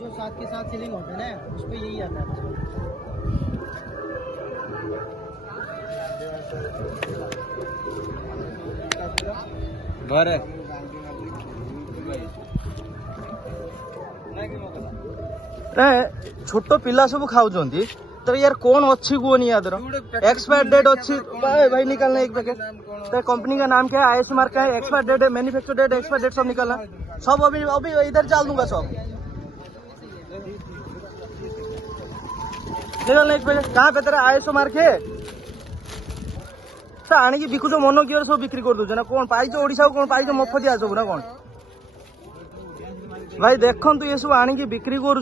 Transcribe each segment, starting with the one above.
जो साथ के साथ सीलिंग होता है ना, उस पे यही आता है। छोट पिला सब खाऊंगी तो यार कौन अच्छी कौन याद एक्सपायर डेट अच्छी भाई निकालना एक पैकेट। तो कंपनी का नाम क्या है, आईएस मार्क का है, एक्सपायर डेट है, मैन्युफैक्चर डेट, एक्सपायर डेट सब निकालना सब। अभी अभी इधर डाल दूंगा सब निकालना एक पैकेट। कहाँ पे तेरा आईएस मार्क है आने बिकुच मन किए सब बिक्री कर दूचे ना कौन पाइज ओडिशा को कौन पाइज मफतिया सब ना कौन भाई देखु ये सब आनिकी बिक्री कर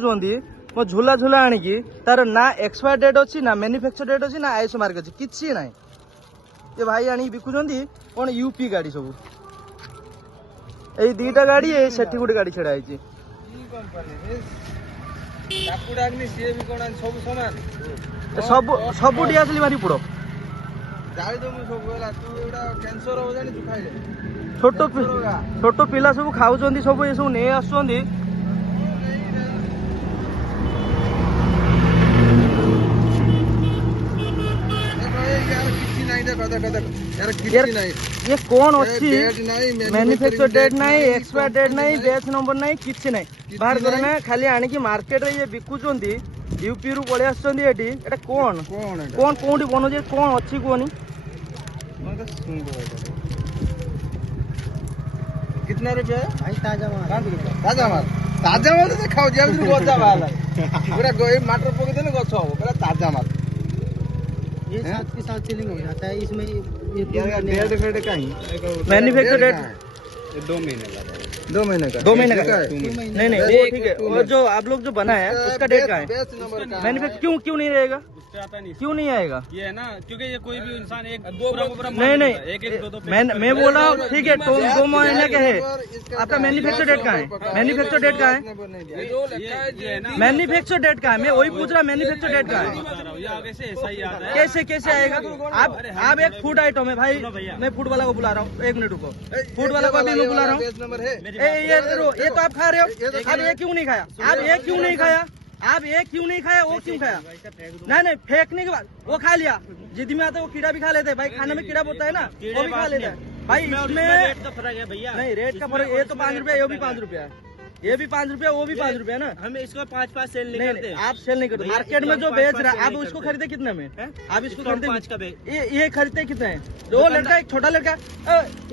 मो झूला झूला आनिकी तार ना एक्सपायर डेट अच्छी ना मैन्युफैक्चर डेट अच्छी ना आईएस मार्क अच्छी किसी ना ये भाई आनिकी बिकुचंती कौन यूपी गाड़ी सब यही दीटा गाड़ी सेठी गोटे गाड़ी छड़ा है सब सब आसली मारी पुड़ छोट पिला सब खाऊं सब ये सब नहीं आसुंदी ये कौन अच्छी मैन्युफैक्चर डेट नहीं, एक्सपायर डेट नहीं, बैच नंबर नहीं, किसी नहीं बाहर करना खाली आनिकी मार्केट रे ये बिकुचंती यूपी रु पड़े आसुंदी एटी एटा कौन कौन कोठी बनउजे कौन अच्छी कोनी कितना रुपया है भाई? ताजा माल, ताजा माल ताजा माल तो खाओ जब गजा माल पूरा गोई मटर पके देने गछ हो पूरा ताजा माल ये साथ के साथ सीलिंग हो जाता है इसमें। डेट फेट कहीं मैन्युफैक्चर डेट 2 महीने का 2 महीने का नहीं नहीं वो ठीक है। और जो आप लोग जो बनाया है उसका डेट का है मैन्युफैक्चर क्यों नहीं रहेगा क्यों नहीं आएगा ये है ना क्योंकि ये कोई भी इंसान एक नहीं मैं बोल रहा हूँ ठीक है 2 महीने का है आपका मैन्युफैक्चर डेट का है मैन्युफैक्चर डेट का है मैन्युफैक्चर डेट का है मैं वही पूछ रहा मैन्युफैक्चर डेट का है कैसे कैसे आएगा आप एक फूड आइटम है भाई मैं फूड वाला को बुला रहा हूँ 1 मिनट रुको फूड वाला को अभी मैं बुला रहा हूँ ये तो आप खा रहे हो आप ये क्यों नहीं खाया आप ये क्यों नहीं खाया आप ये क्यों नहीं खाया वो क्यों खाया नहीं फेंकने के बाद वो खा लिया जिद में आता है वो कीड़ा भी खा लेते हैं भाई खाने में कीड़ा बोलता है ना वो भी खा लेता है भाई इसमें रेट का फर्क है भैया नहीं रेट का फर्क ये तो 5 रुपया ये भी 5 रुपया ये भी 5 रुपया वो भी 5 रुपया ना हम इसको 5 सेल नहीं करते आप सेल नहीं करते मार्केट में जो बेच रहा है आप उसको खरीदे कितने में आप इसको खरीदे 5 का ये खरीदते कितने है जो लड़का एक छोटा लड़का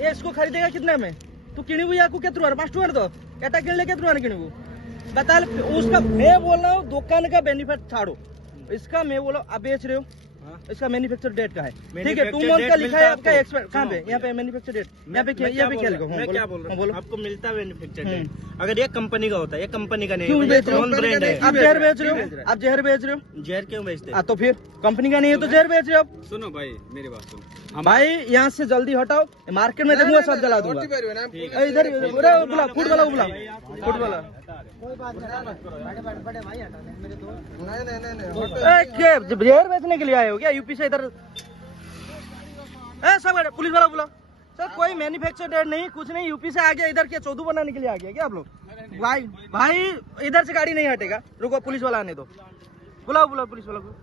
ये इसको खरीदेगा कितने में तू किणु या को कितना 5 टुआर तो एटा किन ले कितना किणु बता उसका मैं बोल रहा हूँ दुकान का बेनिफिट छाड़ो इसका मैं बोलो आप बेच रहे हो इसका मैन्युफैक्चर डेट का है ठीक है 2 मंथ का लिखा है आपका एक्सपायर कहाँ पे यहाँ पे मैन्युफैक्चर डेट यहाँ पे क्या लिखा मैं क्या बोल रहा हूँ आपको मिलता है मैन्युफैक्चर डेट अगर ये कंपनी का होता है ये कंपनी का नहीं क्यों बेच रहे हो ब्रांड है आप जहर बेच रहे हो आप जहर बेच रहे हो जहर क्यों बेचते हैं तो फिर कंपनी का नहीं है तो जहर बेच रहे हो सुनो भाई मेरी बात सुनो भाई यहाँ से जल्दी हटाओ मार्केट में देखूंगा सब जला दूंगा इधर बुला फूड वाला बुला फूड वाला जहर बेचने के लिए आए हो क्या यूपी से इधर सब पुलिस वाला बुला सर कोई मैन्युफैक्चर डेट नहीं कुछ नहीं यूपी से आ गया इधर क्या चौधू बनाने के लिए आ गया क्या आप लोग भाई इधर से गाड़ी नहीं हटेगा रुको पुलिस वाला आने दो बुलाओ पुलिस वाला को।